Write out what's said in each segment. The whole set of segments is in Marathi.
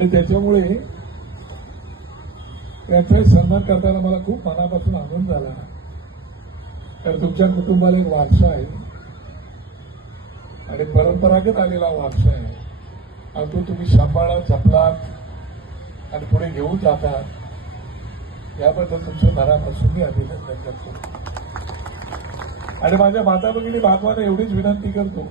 आणि त्याच्यामुळे त्यांचा सन्मान करताना मला खूप मनापासून आनंद झाला. तर तुमच्या कुटुंबाला एक वारसा आहे आणि परंपरागत आलेला वारसा आहे आणि तो तुम्ही सांभाळात, जपलात आणि पुढे घेऊन जातात याबद्दल तुमचं मनापासून मी अभिनंदन करतो. आणि माझ्या माता भगिनी बांधवांना एवढीच विनंती करतो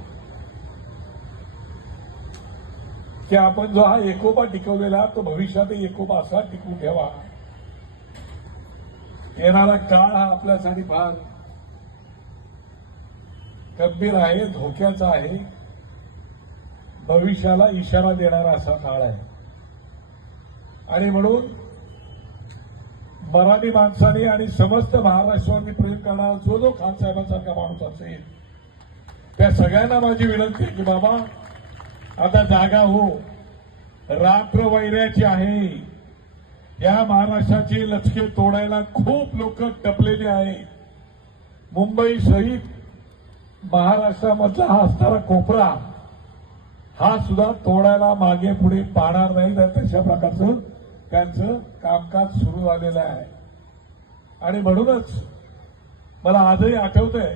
की आपण जो हा एकोपा टिकवलेला तो भविष्यातही एकोपा असा टिकून ठेवा. येणारा काळ हा आपल्यासाठी फार गंभीर आहे, धोक्याचा आहे, भविष्याला इशारा देणारा असा काळ आहे. आणि म्हणून मराठी माणसाने आणि समस्त महाराष्ट्राने प्रेम करणारा जो जो खान साहेबांसारखा माणूस असेल त्या सगळ्यांना माझी विनंती आहे की बाबा आता जागा हो. रात्र वैऱ्याची आहे. या महाराष्ट्राचे लचके तोडायला खूप लोक टपलेले आहे. मुंबई सहित महाराष्ट्रामधला हा असणारा कोपरा हा सुद्धा तोडायला मागे पुढे पाहणार नाही. तशा प्रकारचं त्यांचं कामकाज सुरू झालेलं आहे. आणि म्हणूनच मला आजही आठवतंय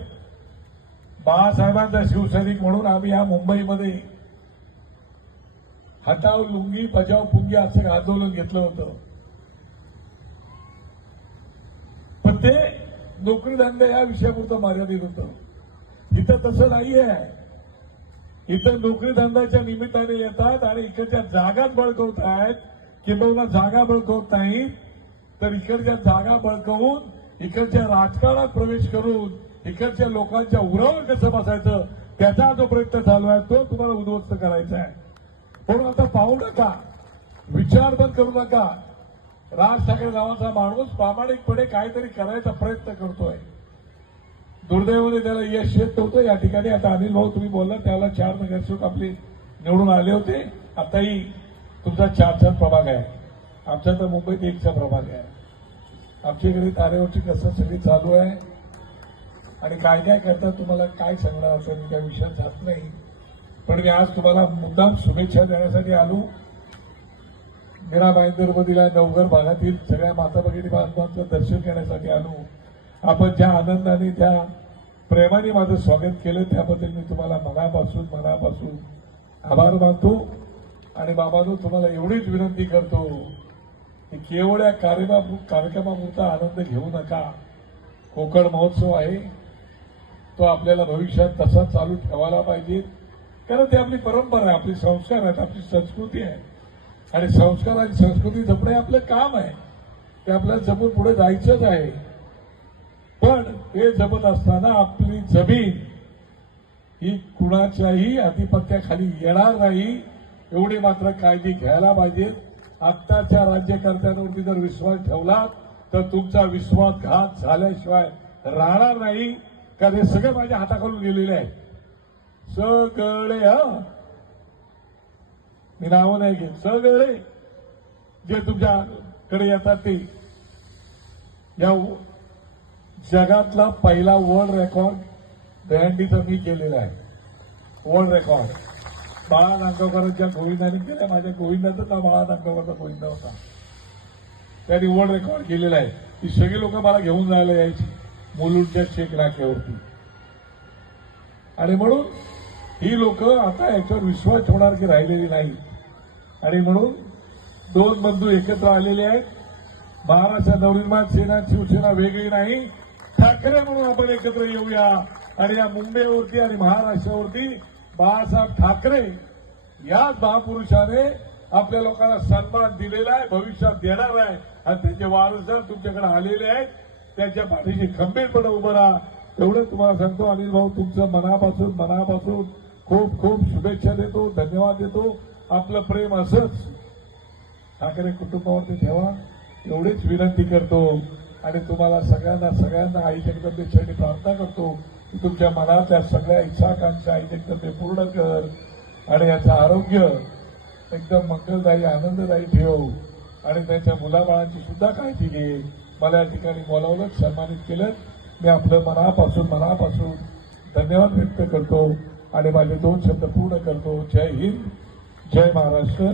बाळासाहेबांचा शिवसैनिक म्हणून आम्ही या मुंबईमध्ये हटाव लुंगी बजाव पुंगी असं आंदोलन घेतलं होतं. पण ते नोकरी धंदा या विषयापुरतं मर्यादित होतं. इथं तसं नाहीये. इथं नोकरी धंद्याच्या निमित्ताने येतात आणि इकडच्या जागाच बळकवत आहेत. किंबहुना जागा बळकवत नाहीत तर इकडच्या जागा बळकवून इकडच्या राजकारणात प्रवेश करून इकडच्या लोकांच्या उरावर कसं बसायचं त्याचा जो प्रयत्न चालू आहे तो तुम्हाला उद्ध्वस्त करायचा आहे. म्हणून आता पाहू नका, विचार पण करू नका. राज ठाकरे नावाचा माणूस प्रामाणिकपणे काहीतरी करायचा प्रयत्न करतोय. दुर्दैवाने त्याला यश येत नव्हतं. या ठिकाणी आता अनिल भाऊ तुम्ही बोलला त्याला 4 नगरसेवक आपले निवडून आले होते. आताही तुमचा 4चा प्रभाग आहे. आमचा तर मुंबईत 1चा प्रभाग आहे. आमच्याकडे तारेवरची कसं सगळी चालू आहे आणि काय काय करतात तुम्हाला काय सांगणार असं मी त्या विषयात जात नाही. पण मी आज तुम्हाला मुद्दाम शुभेच्छा देण्यासाठी आलो. मीरा भाईंदरमधील नवघर भागातील सगळ्या माता भगिनी बांधवांचं दर्शन घेण्यासाठी आलो. आपण ज्या आनंदाने त्या प्रेमाने माझं स्वागत केलं त्याबद्दल मी तुम्हाला मनापासून आभार मानतो. आणि बाबांनो तुम्हाला एवढीच विनंती करतो की केवळ या कार्यक्रमापुरता आनंद घेऊ नका. कोकण महोत्सव आहे तो आपल्याला भविष्यात तसा चालू ठेवायला पाहिजे. कारण ते आपली परंपरा आहे, आपले संस्कार आहेत, आपली संस्कृती आहे. आणि संस्कार आणि संस्कृती जपणे आपलं काम आहे. ते आपल्याला जपून पुढे जायचंच आहे. पण हे जपत असताना आपली जमीन ही कुणाच्याही अधिपत्याखाली येणार नाही एवढी मात्र काळजी घ्यायला पाहिजे. आत्ताच्या राज्यकर्त्यांवरती जर विश्वास ठेवला तर तुमचा विश्वासघात झाल्याशिवाय राहणार नाही. कारण हे सगळे माझ्या हाताखालून गेलेले आहे सगळे. मी नावं नाही घेत. सगळे जे तुमच्याकडे येतात ते या जगातला पहिला वर्ल्ड रेकॉर्ड दहंडीचा मी केलेला आहे. वर्ल्ड रेकॉर्ड बाळा नांदगावकरांच्या गोविंदाने केलं. माझ्या गोविंदाचं नाव बाळा नांदगावकरचा गोविंदा होता. त्यांनी वर्ल्ड रेकॉर्ड केलेला आहे. ही सगळी लोक मला घेऊन जायला यायची मुलुंडच्या शेख नाक्यावरती. आणि म्हणून ही लोक आता याच्यावर विश्वास ठेवणार की राहिलेली नाही. आणि म्हणून 2 बंधू एकत्र आलेले आहेत. महाराष्ट्र नवनिर्माण सेना शिवसेना वेगळी नाही, ठाकरे म्हणून आपण एकत्र येऊया. आणि या मुंबईवरती आणि महाराष्ट्रावरती बाळासाहेब ठाकरे याच महापुरुषाने आपल्या लोकांना सन्मान दिलेला आहे, भविष्यात देणार आहे. आणि त्याचे वारसदार तुमच्याकडे आलेले आहेत. त्यांच्या पाठीशी खंबीरपणे उभं राहा एवढं तुम्हाला सांगतो. अनिल भाऊ तुमचं मनापासून खूप खूप शुभेच्छा देतो, धन्यवाद देतो. आपलं प्रेम असंच ठाकरे कुटुंबावरती ठेवा एवढीच विनंती करतो. आणि तुम्हाला सगळ्यांना आई जगदंबेसाठी प्रार्थना करतो की तुमच्या मनातल्या सगळ्या इच्छा आकांक्षा आई जगदंबे पूर्ण कर आणि याचं आरोग्य एकदम मंगलदायी आनंददायी ठेव. आणि त्यांच्या मुलाबाळांची सुद्धा काळजी घे. मला या ठिकाणी बोलावलं, सन्मानित केलं. मी आपलं मनापासून धन्यवाद व्यक्त करतो आणि माझे 2 शब्द पूर्ण करतो. जय हिंद, जय महाराष्ट्र.